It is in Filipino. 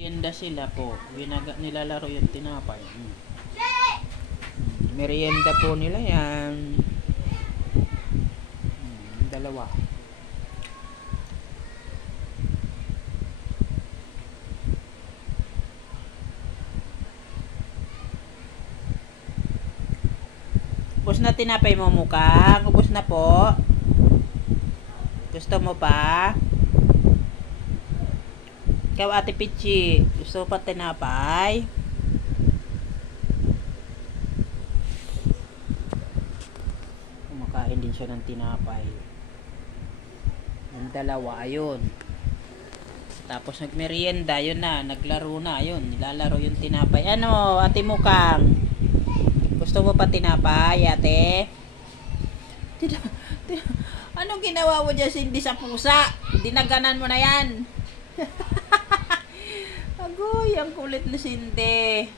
Merienda sila po. Nilalaro yung tinapay. Merienda po nila yan. Dalawa. Ubus na tinapay mo mukha. Ubus na po. Gusto mo pa? Ikaw, Ate Pichi, gusto pa tinapay? Kumakain din siya ng tinapay. Yung dalawa, ayun. Tapos nagmerienda, yun na, naglaro na, ayun, nilalaro yung tinapay. Ano, Ate Mukang? Gusto mo pa tinapay, ate? Anong ginawa mo dyan, Cindy, sa pusa? Dinaganan mo na yan. Agoy, ang kulit na Cindy.